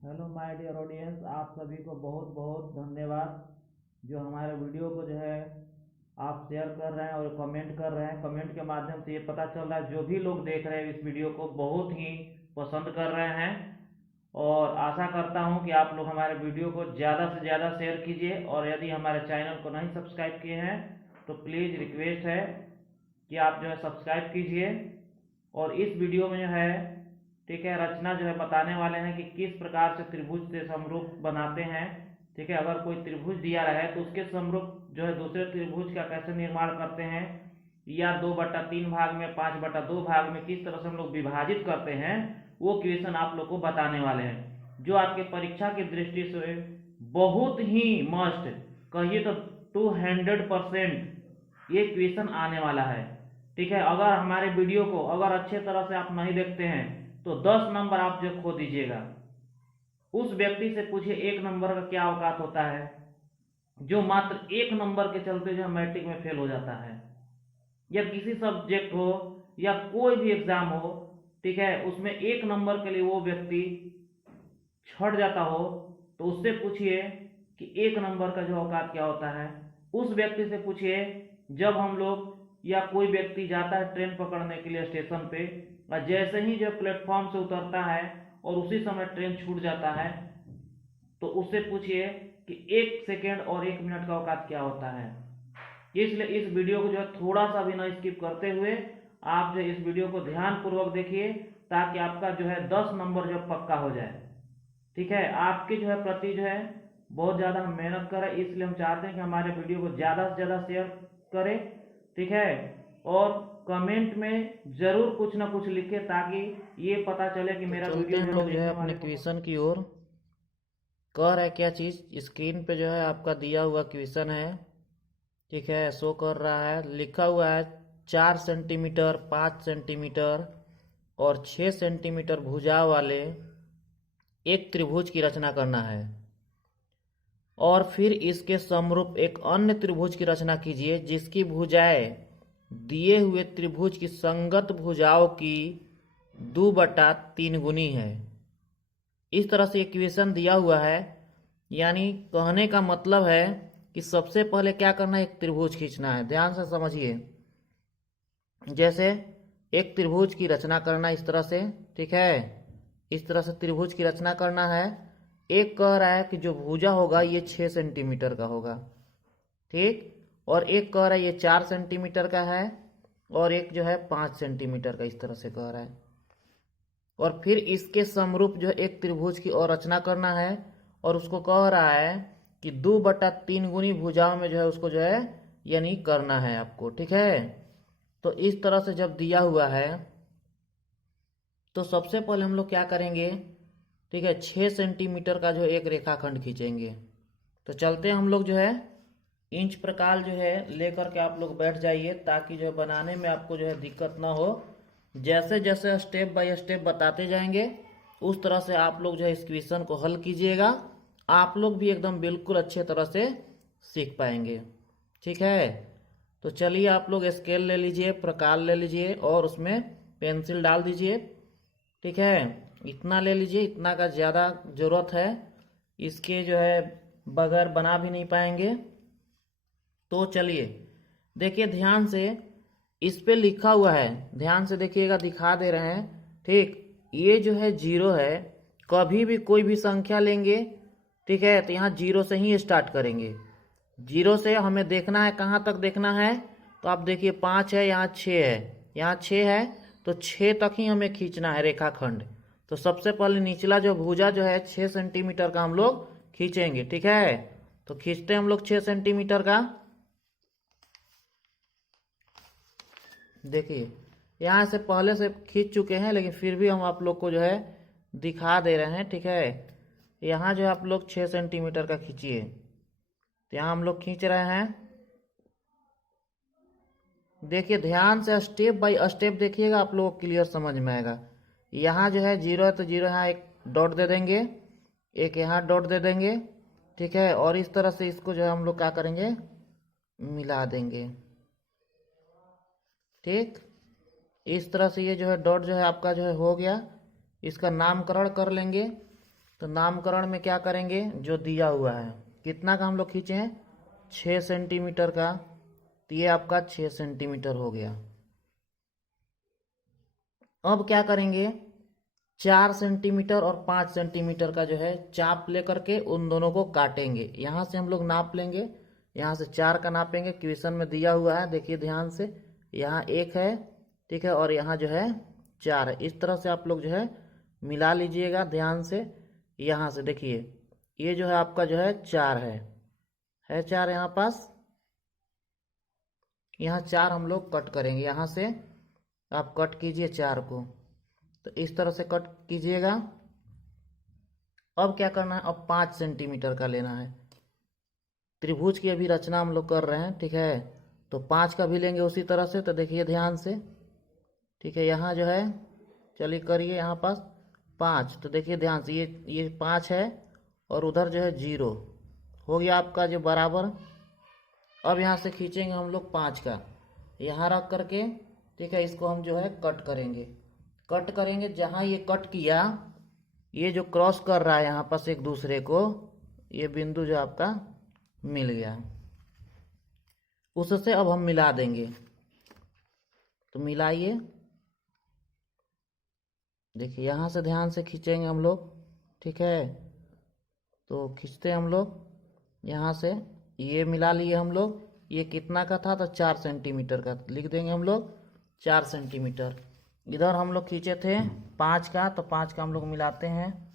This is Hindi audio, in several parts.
हेलो माय डियर ऑडियंस, आप सभी को बहुत बहुत धन्यवाद जो हमारे वीडियो को जो है आप शेयर कर रहे हैं और कमेंट कर रहे हैं। कमेंट के माध्यम से ये पता चल रहा है जो भी लोग देख रहे हैं इस वीडियो को बहुत ही पसंद कर रहे हैं। और आशा करता हूँ कि आप लोग हमारे वीडियो को ज़्यादा से ज़्यादा शेयर कीजिए। और यदि हमारे चैनल को नहीं सब्सक्राइब किए हैं तो प्लीज़ रिक्वेस्ट है कि आप जो है सब्सक्राइब कीजिए। और इस वीडियो में जो है ठीक है रचना जो है बताने वाले हैं कि किस प्रकार से त्रिभुज से समरूप बनाते हैं। ठीक है, अगर कोई त्रिभुज दिया रहे तो उसके समरूप जो है दूसरे त्रिभुज का कैसे निर्माण करते हैं, या 2/3 भाग में 5/2 भाग में किस तरह से हम लोग विभाजित करते हैं, वो क्वेश्चन आप लोग को बताने वाले हैं जो आपके परीक्षा की दृष्टि से बहुत ही मस्ट कहिए तो 200% ये क्वेश्चन आने वाला है। ठीक है, अगर हमारे वीडियो को अगर अच्छे तरह से आप नहीं देखते हैं तो 10 नंबर आप जो खो दीजिएगा। उस व्यक्ति से पूछिए 1 नंबर का क्या औकात होता है जो मात्र 1 नंबर के चलते जो मैट्रिक में फेल हो जाता है, या किसी सब्जेक्ट हो या कोई भी एग्जाम हो। ठीक है, उसमें 1 नंबर के लिए वो व्यक्ति छट जाता हो तो उससे पूछिए कि 1 नंबर का जो औकात क्या होता है। उस व्यक्ति से पूछिए जब हम लोग या कोई व्यक्ति जाता है ट्रेन पकड़ने के लिए स्टेशन पे, और जैसे ही जो प्लेटफॉर्म से उतरता है और उसी समय ट्रेन छूट जाता है तो उससे पूछिए कि 1 सेकेंड और 1 मिनट का औकात क्या होता है। इसलिए इस वीडियो को जो है थोड़ा सा भी ना स्किप करते हुए आप जो इस वीडियो को ध्यान पूर्वक देखिए ताकि आपका जो है 10 नंबर जो पक्का हो जाए। ठीक है, आपके जो है प्रति जो है बहुत ज़्यादा हम मेहनत करें, इसलिए हम चाहते हैं कि हमारे वीडियो को ज़्यादा से ज़्यादा शेयर करें। ठीक है, और कमेंट में ज़रूर कुछ ना कुछ लिखें ताकि ये पता चले कि तो मेरा चलते वीडियो हैं जो हम है लोग जो है देखने अपने वाले को क्वेश्चन की ओर। कह रहा है क्या चीज़ स्क्रीन पे जो है आपका दिया हुआ क्वेश्चन है। ठीक है, शो कर रहा है, लिखा हुआ है 4 सेंटीमीटर 5 सेंटीमीटर और 6 सेंटीमीटर भुजा वाले एक त्रिभुज की रचना करना है, और फिर इसके समरूप एक अन्य त्रिभुज की रचना कीजिए जिसकी भुजाएं दिए हुए त्रिभुज की संगत भुजाओं की 2/3 गुनी है। इस तरह से इक्वेशन दिया हुआ है, यानी कहने का मतलब है कि सबसे पहले क्या करना है, एक त्रिभुज खींचना है। ध्यान से समझिए, जैसे एक त्रिभुज की रचना करना इस तरह से। ठीक है, इस तरह से त्रिभुज की रचना करना है। एक कह रहा है कि जो भुजा होगा ये 6 सेंटीमीटर का होगा। ठीक, और एक कह रहा है ये 4 सेंटीमीटर का है, और एक जो है 5 सेंटीमीटर का, इस तरह से कह रहा है। और फिर इसके समरूप जो है एक त्रिभुज की और रचना करना है, और उसको कह रहा है कि 2/3 गुनी भुजाओं में जो है उसको जो है यानी करना है आपको। ठीक है, तो इस तरह से जब दिया हुआ है तो सबसे पहले हम लोग क्या करेंगे, ठीक है, 6 सेंटीमीटर का जो एक रेखाखंड खींचेंगे। तो चलते हैं हम लोग जो है इंच प्रकार जो है लेकर के आप लोग बैठ जाइए ताकि जो है बनाने में आपको जो है दिक्कत ना हो। जैसे जैसे स्टेप बाय स्टेप बताते जाएंगे उस तरह से आप लोग जो है इस क्वेश्चन को हल कीजिएगा। आप लोग भी एकदम बिल्कुल अच्छे तरह से सीख पाएंगे। ठीक है, तो चलिए आप लोग स्केल ले लीजिए, प्रकार ले लीजिए और उसमें पेंसिल डाल दीजिए। ठीक है, इतना ले लीजिए, इतना का ज़्यादा ज़रूरत है, इसके जो है बगैर बना भी नहीं पाएंगे। तो चलिए देखिए ध्यान से, इस पे लिखा हुआ है, ध्यान से देखिएगा, दिखा दे रहे हैं। ठीक, ये जो है 0 है। कभी भी कोई भी संख्या लेंगे, ठीक है, तो यहाँ 0 से ही स्टार्ट करेंगे। 0 से हमें देखना है, कहाँ तक देखना है, तो आप देखिए 5 है, यहाँ 6 है, यहाँ 6 है, तो 6 तक ही हमें खींचना है रेखाखंड। तो सबसे पहले निचला जो भुजा जो है 6 सेंटीमीटर का हम लोग खींचेंगे। ठीक है, तो खींचते हैं हम लोग 6 सेंटीमीटर का। देखिए यहाँ से पहले से खींच चुके हैं, लेकिन फिर भी हम आप लोग को जो है दिखा दे रहे हैं। ठीक है, यहाँ जो है आप लोग 6 सेंटीमीटर का खींचिए। तो यहाँ हम लोग खींच रहे हैं। देखिए ध्यान से स्टेप बाय स्टेप देखिएगा, आप लोग को क्लियर समझ में आएगा। यहाँ जो है 0 है तो 0 यहाँ एक डॉट दे देंगे, एक यहाँ डॉट दे देंगे। ठीक है, और इस तरह से इसको जो है हम लोग क्या करेंगे, मिला देंगे। ठीक, इस तरह से ये जो है डॉट जो है आपका जो है हो गया। इसका नामकरण कर लेंगे। तो नामकरण में क्या करेंगे, जो दिया हुआ है कितना का हम लोग खींचे हैं, 6 सेंटीमीटर का, तो ये आपका 6 सेंटीमीटर हो गया। अब क्या करेंगे, 4 सेंटीमीटर और 5 सेंटीमीटर का जो है चाप लेकर के उन दोनों को काटेंगे। यहाँ से हम लोग नाप लेंगे, यहाँ से 4 का नापेंगे, क्वेश्चन में दिया हुआ है, देखिए ध्यान से, यहाँ 1 है, ठीक है, और यहाँ जो है 4 है। इस तरह से आप लोग जो है मिला लीजिएगा ध्यान से। यहाँ से देखिए ये जो है आपका जो है 4 है 4 यहाँ पास, यहाँ 4 हम लोग कट करेंगे। यहाँ से आप कट कीजिए 4 को, तो इस तरह से कट कीजिएगा। अब क्या करना है, अब 5 सेंटीमीटर का लेना है। त्रिभुज की अभी रचना हम लोग कर रहे हैं, ठीक है, तो 5 का भी लेंगे उसी तरह से। तो देखिए ध्यान से, ठीक है, यहाँ जो है चलिए करिए, यहाँ पास 5, तो देखिए ध्यान से ये 5 है और उधर जो है 0 हो गया आपका जो बराबर। अब यहाँ से खींचेंगे हम लोग 5 का, यहाँ रख करके, ठीक है, इसको हम जो है कट करेंगे। जहाँ ये कट किया, ये जो क्रॉस कर रहा है यहाँ पास एक दूसरे को, ये बिंदु जो आपका मिल गया, उससे अब हम मिला देंगे। तो मिलाइए, देखिए यहाँ से ध्यान से खींचेंगे हम लोग, ठीक है, तो खींचते हम लोग यहाँ से, ये मिला लिए हम लोग। ये कितना का था, तो 4 सेंटीमीटर का, लिख देंगे हम लोग 4 सेंटीमीटर। इधर हम लोग खींचे थे 5 का, तो 5 का हम लोग मिलाते हैं।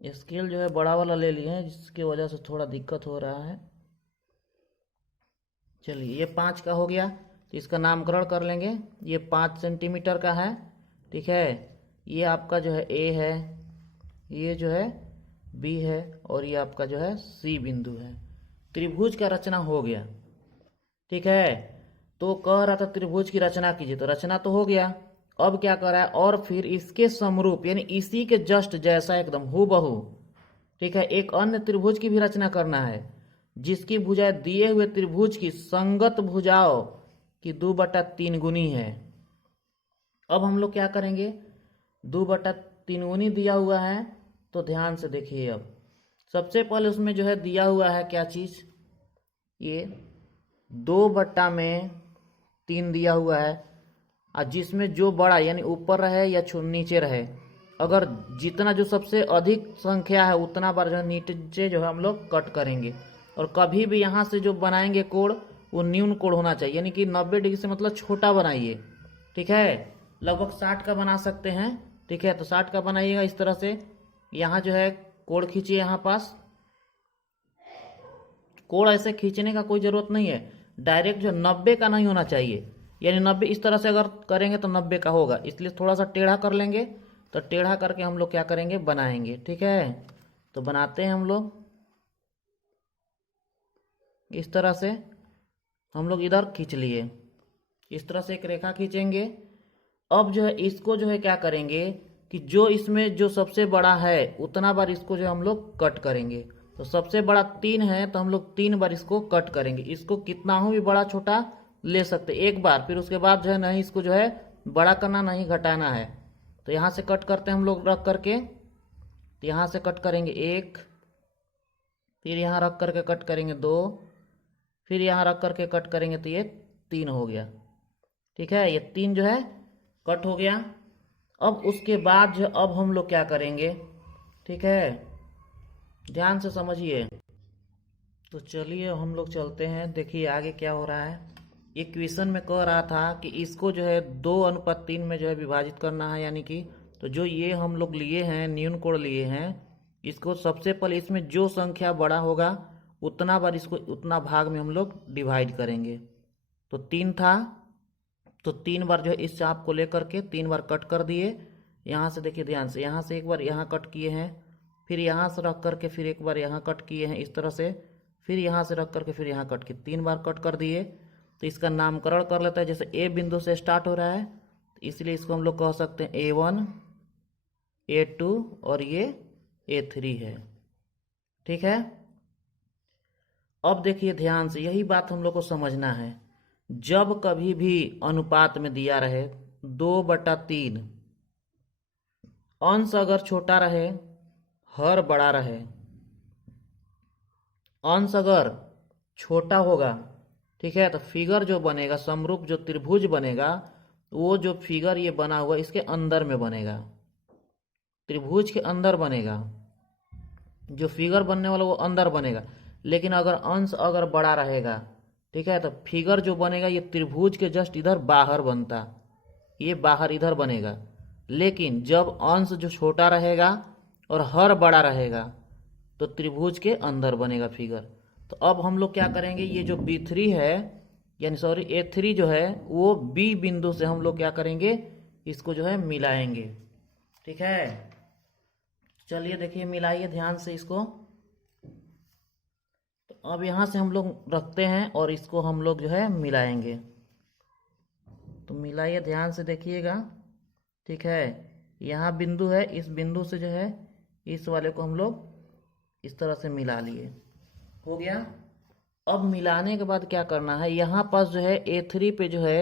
स्केल जो है बड़ा वाला ले लिए हैं, जिसकी वजह से थोड़ा दिक्कत हो रहा है। चलिए ये 5 का हो गया, तो इसका नामकरण कर लेंगे। ये 5 सेंटीमीटर का है, ठीक है, ये आपका जो है ए है, ये जो है बी है, और ये आपका जो है सी बिंदु है। त्रिभुज का रचना हो गया, ठीक है। तो कह रहा था त्रिभुज की रचना कीजिए, तो रचना तो हो गया। अब क्या कर रहा है, और फिर इसके समरूप यानी इसी के जस्ट जैसा एकदम हूबहू, ठीक है, एक अन्य त्रिभुज की भी रचना करना है, जिसकी भुजाएं दिए हुए त्रिभुज की संगत भुजाओं की 2/3 गुनी है। अब हम लोग क्या करेंगे, 2/3 गुनी दिया हुआ है, तो ध्यान से देखिए। अब सबसे पहले उसमें जो है दिया हुआ है क्या चीज, ये 2/3 दिया हुआ है, और जिसमें जो बड़ा यानी ऊपर रहे या नीचे रहे, अगर जितना जो सबसे अधिक संख्या है उतना बार जो है नीचे जो है हम लोग कट करेंगे। और कभी भी यहाँ से जो बनाएंगे कोण, वो न्यून कोण होना चाहिए, यानी कि 90 डिग्री से मतलब छोटा बनाइए, ठीक है, लगभग 60 का बना सकते हैं, ठीक है, तो 60 का बनाइएगा इस तरह से। यहाँ जो है कोण खींचिए, यहाँ पास कोण ऐसे खींचने का कोई जरूरत नहीं है, डायरेक्ट जो 90 का नहीं होना चाहिए, यानी 90 इस तरह से अगर करेंगे तो 90 का होगा, इसलिए थोड़ा सा टेढ़ा कर लेंगे। तो टेढ़ा करके हम लोग क्या करेंगे, बनाएंगे, ठीक है। तो बनाते हैं हम लोग इस तरह से, हम लोग इधर खींच लिए, इस तरह से एक रेखा खींचेंगे। अब जो है इसको जो है क्या करेंगे कि जो इसमें जो सबसे बड़ा है उतना बार इसको जो हम लोग कट करेंगे। तो सबसे बड़ा 3 है, तो हम लोग 3 बार इसको कट करेंगे। इसको कितना हो भी बड़ा छोटा ले सकते एक बार, फिर उसके बाद जो है नहीं इसको जो है बड़ा करना नहीं घटाना है। तो यहाँ से कट करते हैं हम लोग रख करके, तो यहाँ से कट करेंगे 1, फिर यहाँ रख करके कट करेंगे 2, फिर यहाँ रख करके कट करेंगे, तो ये 3 हो गया, ठीक है, ये 3 जो है कट हो गया। अब उसके बाद जो अब हम लोग क्या करेंगे, ठीक है, ध्यान से समझिए। तो चलिए हम लोग चलते हैं, देखिए आगे क्या हो रहा है। ये क्वेश्चन में कह रहा था कि इसको जो है 2:3 में जो है विभाजित करना है, यानी कि तो जो ये हम लोग लिए हैं न्यून कोण लिए हैं, इसको सबसे पहले इसमें जो संख्या बड़ा होगा उतना बार इसको उतना भाग में हम लोग डिवाइड करेंगे। तो 3 था, तो 3 बार जो है इस चाप को लेकर के 3 बार कट कर दिए। यहाँ से देखिए ध्यान से, यहाँ से एक बार यहाँ कट किए हैं, फिर यहाँ से रख करके फिर एक बार यहाँ कट किए हैं इस तरह से, फिर यहाँ से रख करके फिर यहाँ कट किए, 3 बार कट कर दिए। तो इसका नामकरण कर लेता है, जैसे ए बिंदु से स्टार्ट हो रहा है, तो इसलिए इसको हम लोग कह सकते हैं A1, A2 और ये A3 है, ठीक है। अब देखिए ध्यान से, यही बात हम लोग को समझना है। जब कभी भी अनुपात में दिया रहे 2/3, अंश अगर छोटा रहे, हर बड़ा रहे, अंश अगर छोटा होगा, ठीक है, तो फिगर जो बनेगा, समरूप जो त्रिभुज बनेगा, वो जो फिगर ये बना हुआ इसके अंदर में बनेगा, त्रिभुज के अंदर बनेगा, जो फिगर बनने वाला वो अंदर बनेगा। लेकिन अगर अंश अगर बड़ा रहेगा, ठीक है, तो फिगर जो बनेगा ये त्रिभुज के जस्ट इधर बाहर बनता, ये बाहर इधर बनेगा। लेकिन जब अंश जो छोटा रहेगा और हर बड़ा रहेगा तो त्रिभुज के अंदर बनेगा फिगर। तो अब हम लोग क्या करेंगे, ये जो B3 है, यानी सॉरी A3 जो है, वो B बिंदु से हम लोग क्या करेंगे, इसको जो है मिलाएंगे। ठीक है, चलिए देखिए, मिलाइए ध्यान से इसको। तो अब यहाँ से हम लोग रखते हैं और इसको हम लोग जो है मिलाएंगे। तो मिलाइए ध्यान से देखिएगा। ठीक है, यहाँ बिंदु है, इस बिंदु से जो है इस वाले को हम लोग इस तरह से मिला लिए, हो गया। अब मिलाने के बाद क्या करना है, यहाँ पास जो है A3 पे जो है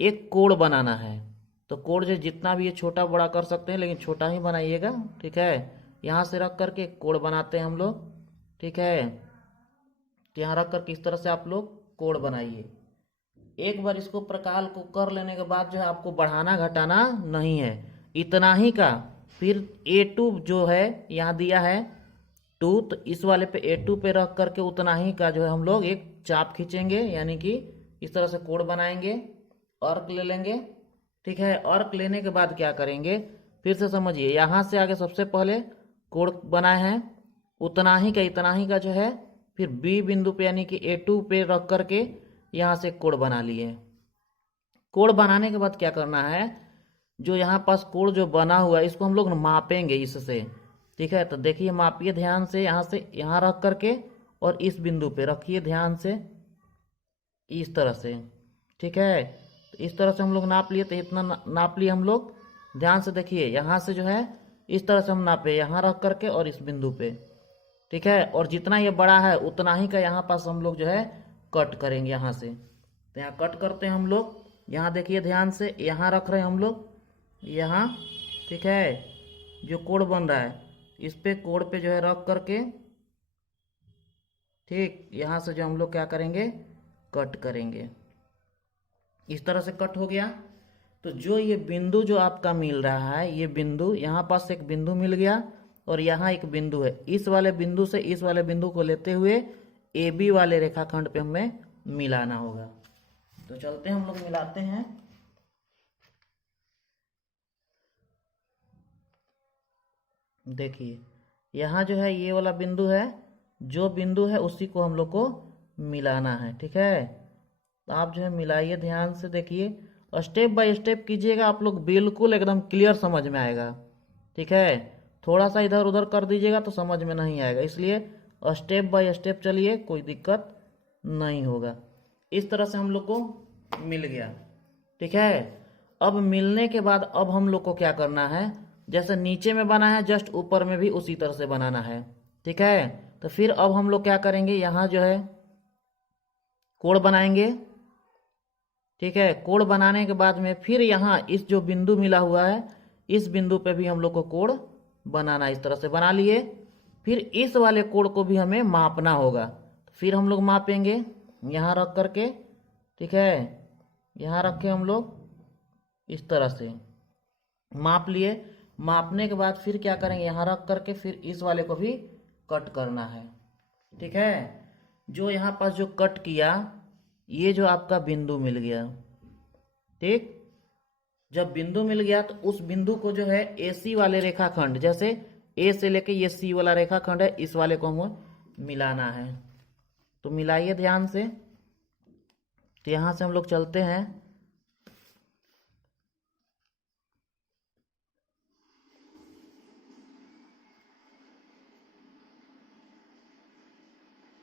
एक कोण बनाना है। तो कोण जो जितना भी ये छोटा बड़ा कर सकते हैं, लेकिन छोटा ही बनाइएगा। ठीक है, यहाँ से रख करके कोण बनाते हैं हम लोग। ठीक है, तो यहाँ रख करके इस तरह से आप लोग कोण बनाइए। एक बार इसको प्रकाल को कर लेने के बाद जो है आपको बढ़ाना घटाना नहीं है, इतना ही का। फिर A2 जो है यहाँ दिया है 2, तो इस वाले पे A2 पे रख करके उतना ही का जो है हम लोग एक चाप खींचेंगे, यानी कि इस तरह से कोण बनाएंगे, अर्क ले लेंगे। ठीक है, अर्क लेने के बाद क्या करेंगे, फिर से समझिए, यहाँ से आगे सबसे पहले कोण बनाए हैं, उतना ही का इतना ही का जो है, फिर B बिंदु पे यानी कि A2 पे रख करके यहाँ से कोण बना लिए। कोण बनाने के बाद क्या करना है, जो यहाँ पास कोण जो बना हुआ है इसको हम लोग मापेंगे इससे। ठीक है, तो देखिए मापिए ध्यान से, यहाँ से यहाँ रख करके और इस बिंदु पे रखिए ध्यान से, इस तरह से। ठीक है, तो इस तरह से हम लोग नाप लिए, तो इतना नाप लिए हम लोग। ध्यान से देखिए, यहाँ से जो है इस तरह से हम नापे, यहाँ रख करके और इस बिंदु पे। ठीक है, और जितना ये बड़ा है उतना ही का यहाँ पास हम लोग जो है कट करेंगे यहाँ से। तो यहाँ कट करते हैं हम लोग, यहाँ देखिए ध्यान से, यहाँ रख रहे हैं हम लोग यहाँ। ठीक है, जो कोण बन रहा है इस पे कोण पे जो है रख करके, ठीक, यहाँ से जो हम लोग क्या करेंगे, कट करेंगे। इस तरह से कट हो गया। तो जो ये बिंदु जो आपका मिल रहा है, ये बिंदु यहाँ पास एक बिंदु मिल गया और यहाँ एक बिंदु है, इस वाले बिंदु से इस वाले बिंदु को लेते हुए AB वाले रेखाखंड पे हमें मिलाना होगा। तो चलते हैं हम लोग मिलाते हैं। देखिए यहाँ जो है ये वाला बिंदु है, जो बिंदु है उसी को हम लोग को मिलाना है। ठीक है, तो आप जो है मिलाइए ध्यान से, देखिए स्टेप बाय स्टेप कीजिएगा, आप लोग बिल्कुल एकदम क्लियर समझ में आएगा। ठीक है, थोड़ा सा इधर उधर कर दीजिएगा तो समझ में नहीं आएगा, इसलिए स्टेप बाय स्टेप चलिए, कोई दिक्कत नहीं होगा। इस तरह से हम लोग को मिल गया। ठीक है, अब मिलने के बाद अब हम लोग को क्या करना है, जैसे नीचे में बना है जस्ट ऊपर में भी उसी तरह से बनाना है। ठीक है, तो फिर अब हम लोग क्या करेंगे, यहाँ जो है कोण बनाएंगे। ठीक है, कोण बनाने के बाद में फिर यहाँ इस जो बिंदु मिला हुआ है इस बिंदु पे भी हम लोग को कोण बनाना, इस तरह से बना लिए। फिर इस वाले कोण को भी हमें मापना होगा, फिर हम लोग मापेंगे यहाँ रख करके। ठीक है, यहाँ रखे हम लोग इस तरह से माप लिए। मापने के बाद फिर क्या करेंगे, यहाँ रख करके फिर इस वाले को भी कट करना है। ठीक है, जो यहाँ पास जो कट किया, ये जो आपका बिंदु मिल गया। ठीक, जब बिंदु मिल गया तो उस बिंदु को जो है AC वाले रेखाखंड, जैसे A से लेके ये C वाला रेखाखंड है, इस वाले को हमें मिलाना है। तो मिलाइए ध्यान से। तो यहाँ से हम लोग चलते हैं।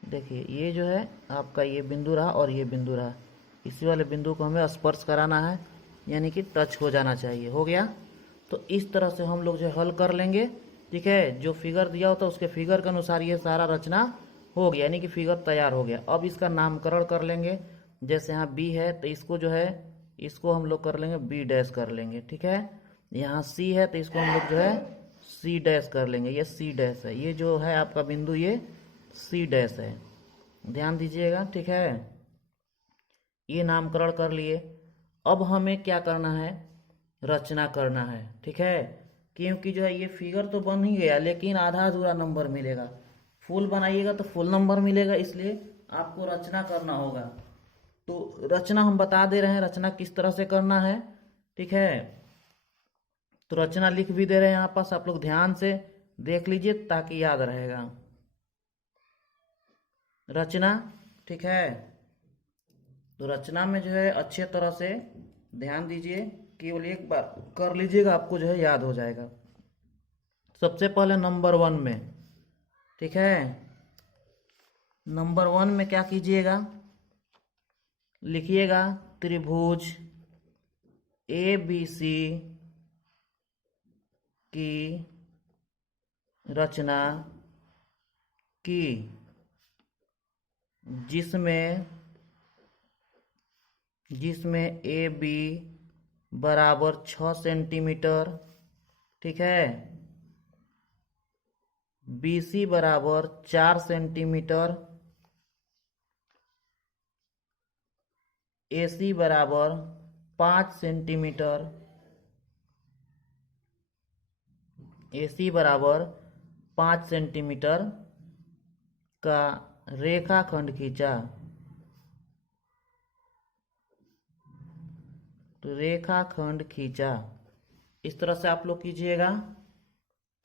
देखिए ये जो है आपका ये बिंदु रहा और ये बिंदु रहा, इसी वाले बिंदु को हमें स्पर्श कराना है, यानी कि टच हो जाना चाहिए। हो गया, तो इस तरह से हम लोग जो हल कर लेंगे। ठीक है, जो फिगर दिया होता है उसके फिगर के अनुसार ये सारा रचना हो गया, यानी कि फिगर तैयार हो गया। अब इसका नामकरण कर लेंगे, जैसे यहाँ B है तो इसको जो है इसको हम लोग कर लेंगे B डैश कर लेंगे। ठीक है, यहाँ सी है तो इसको हम लोग जो है सी डैश कर लेंगे, ये सी डैश है, ये जो है आपका बिंदु ये सी डैश है, ध्यान दीजिएगा। ठीक है, ये नामकरण कर लिए। अब हमें क्या करना है, रचना करना है। ठीक है, क्योंकि जो है ये फिगर तो बन ही गया लेकिन आधा अधूरा नंबर मिलेगा, फुल बनाइएगा तो फुल नंबर मिलेगा, इसलिए आपको रचना करना होगा। तो रचना हम बता दे रहे हैं, रचना किस तरह से करना है। ठीक है, तो रचना लिख भी दे रहे हैं यहाँ पास, आप लोग ध्यान से देख लीजिए ताकि याद रहेगा रचना। ठीक है, तो रचना में जो है अच्छे तरह से ध्यान दीजिए, केवल एक बार कर लीजिएगा आपको जो है याद हो जाएगा। सबसे पहले नंबर 1 में, ठीक है, नंबर 1 में क्या कीजिएगा, लिखिएगा त्रिभुज ABC की रचना की, जिसमें AB बराबर 6 सेंटीमीटर, ठीक है, BC बराबर 4 सेंटीमीटर, AC बराबर 5 सेंटीमीटर, AC बराबर 5 सेंटीमीटर का रेखाखंड खींचा। तो रेखाखंड खींचा, इस तरह से आप लोग कीजिएगा।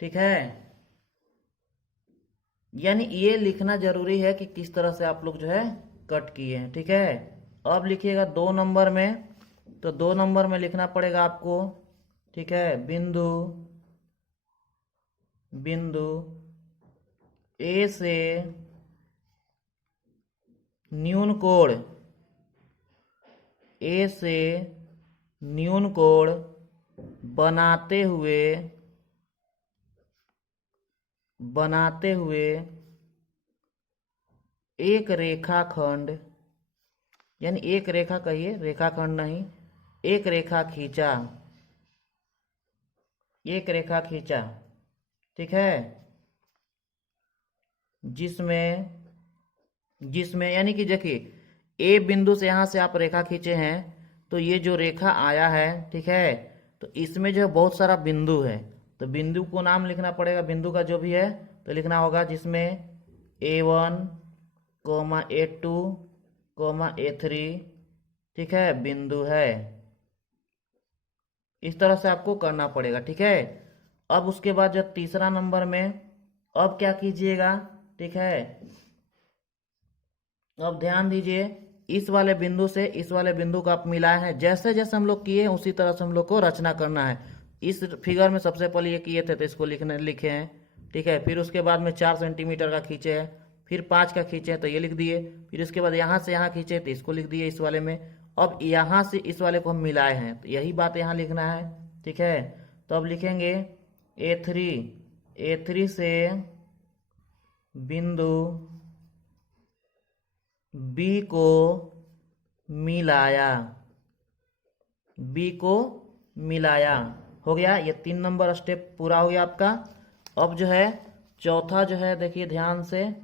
ठीक है, यानी ये लिखना जरूरी है कि किस तरह से आप लोग जो है कट किए हैं। ठीक है, अब लिखिएगा 2 नंबर में, तो 2 नंबर में लिखना पड़ेगा आपको। ठीक है, बिंदु ए से न्यून कोण, ए से न्यून कोण बनाते हुए एक रेखाखंड, यानी एक रेखा कहिए, रेखाखंड नहीं, एक रेखा खींचा, एक रेखा खींचा। ठीक है, जिसमें यानी कि देखिए ए बिंदु से यहाँ से आप रेखा खींचे हैं, तो ये जो रेखा आया है, ठीक है, तो इसमें जो है बहुत सारा बिंदु है, तो बिंदु को नाम लिखना पड़ेगा, बिंदु का जो भी है तो लिखना होगा, जिसमें A1, A2, A3, ठीक है, बिंदु है। इस तरह से आपको करना पड़ेगा। ठीक है, अब उसके बाद जो तीसरा नंबर में, अब क्या कीजिएगा, ठीक है, अब ध्यान दीजिए, इस वाले बिंदु से इस वाले बिंदु को आप मिलाए हैं, जैसे जैसे हम लोग किए हैं उसी तरह से हम लोग को रचना करना है। इस फिगर में सबसे पहले ये किए थे तो इसको लिखे हैं। ठीक है, फिर उसके बाद में 4 सेंटीमीटर का खींचे हैं, फिर 5 का खींचे हैं तो ये लिख दिए, फिर उसके बाद यहाँ से यहाँ खींचे तो इसको लिख दिए इस वाले में। अब यहाँ से इस वाले को हम मिलाए हैं तो यही बात यहाँ लिखना है। ठीक है, तो अब लिखेंगे A3 से बिंदु B को मिलाया, हो गया। ये 3 नंबर स्टेप पूरा हो गया आपका। अब जो है चौथा जो है, देखिए ध्यान से,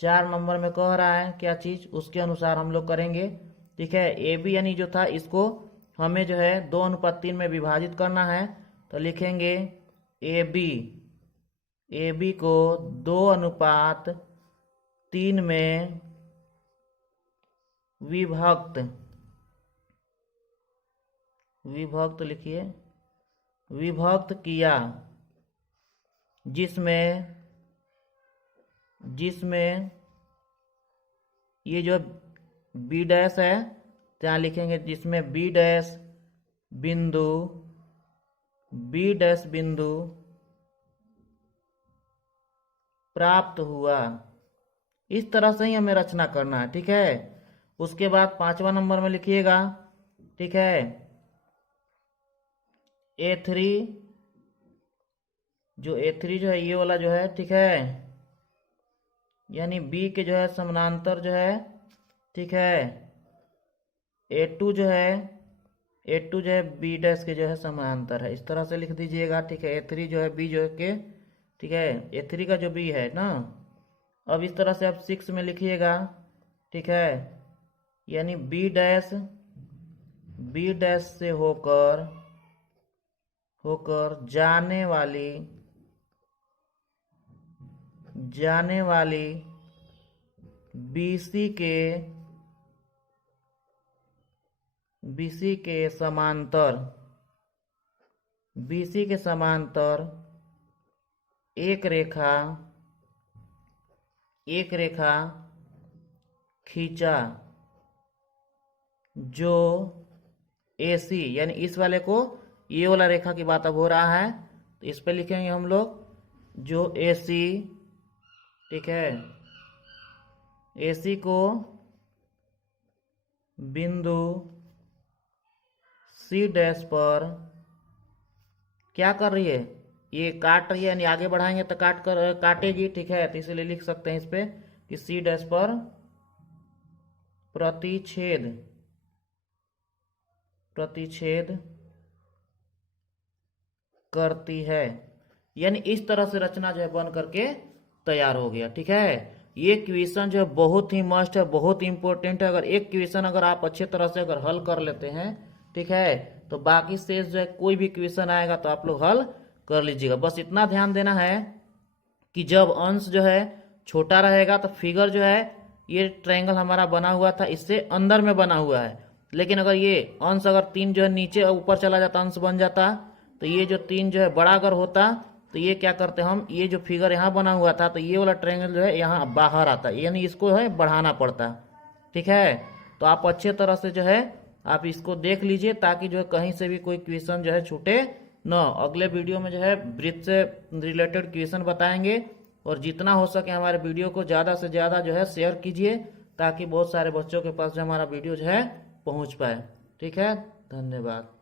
4 नंबर में कह रहा है क्या चीज, उसके अनुसार हम लोग करेंगे। ठीक है, AB यानी जो था इसको हमें जो है 2:3 में विभाजित करना है, तो लिखेंगे AB को 2:3 में विभक्त लिखिए, विभक्त किया, जिसमें ये जो B डैश है तो यहाँ लिखेंगे, जिसमें B डैश बिंदु प्राप्त हुआ। इस तरह से ही हमें रचना करना है। ठीक है, उसके बाद 5वां नंबर में लिखिएगा, ठीक है, A3 जो है ये वाला जो है, ठीक है, यानी B के जो है समानांतर जो है, ठीक है, A2 जो है, A2 जो है B डैश के जो है समांतर है, इस तरह से लिख दीजिएगा। ठीक है, A3 जो है B जो है के, ठीक है, A3 का जो B है ना, अब इस तरह से आप 6 में लिखिएगा। ठीक है, यानी B डैश से होकर जाने वाली BC के समांतर एक रेखा खींचा जो AC, यानी इस वाले को, ये वाला रेखा की बात अब हो रहा है, तो इस पे लिखेंगे हम लोग जो AC, ठीक है, AC को बिंदु C डैश पर क्या कर रही है, ये काट रही है, यानी आगे बढ़ाएंगे तो काटेगी। ठीक है, तो इसलिए लिख सकते हैं इस पे कि C डैश पर प्रतिच्छेद करती है। यानी इस तरह से रचना जो है बन करके तैयार हो गया। ठीक है, ये क्वेश्चन जो है बहुत ही मस्ट है, बहुत ही इंपॉर्टेंट है। अगर एक क्वेश्चन अगर आप अच्छे तरह से अगर हल कर लेते हैं, ठीक है, तो बाकी शेष जो है कोई भी क्वेश्चन आएगा तो आप लोग हल कर लीजिएगा। बस इतना ध्यान देना है कि जब अंश जो है छोटा रहेगा तो फिगर जो है, ये ट्रायंगल हमारा बना हुआ था इससे अंदर में बना हुआ है, लेकिन अगर ये अंश अगर 3 जो है नीचे ऊपर चला जाता, अंश बन जाता, तो ये जो 3 जो है बड़ा अगर होता तो ये क्या करते हम, ये जो फिगर यहाँ बना हुआ था तो ये वाला ट्रायंगल जो है यहाँ बाहर आता, यानी इसको है बढ़ाना पड़ता। ठीक है, तो आप अच्छे तरह से जो है आप इसको देख लीजिए ताकि जो है कहीं से भी कोई क्वेश्चन जो है छूटे न। अगले वीडियो में जो है वृत्त से रिलेटेड क्वेश्चन बताएंगे, और जितना हो सके हमारे वीडियो को ज़्यादा से ज़्यादा जो है शेयर कीजिए ताकि बहुत सारे बच्चों के पास जो हमारा वीडियो जो है पहुँच पाए। ठीक है, धन्यवाद।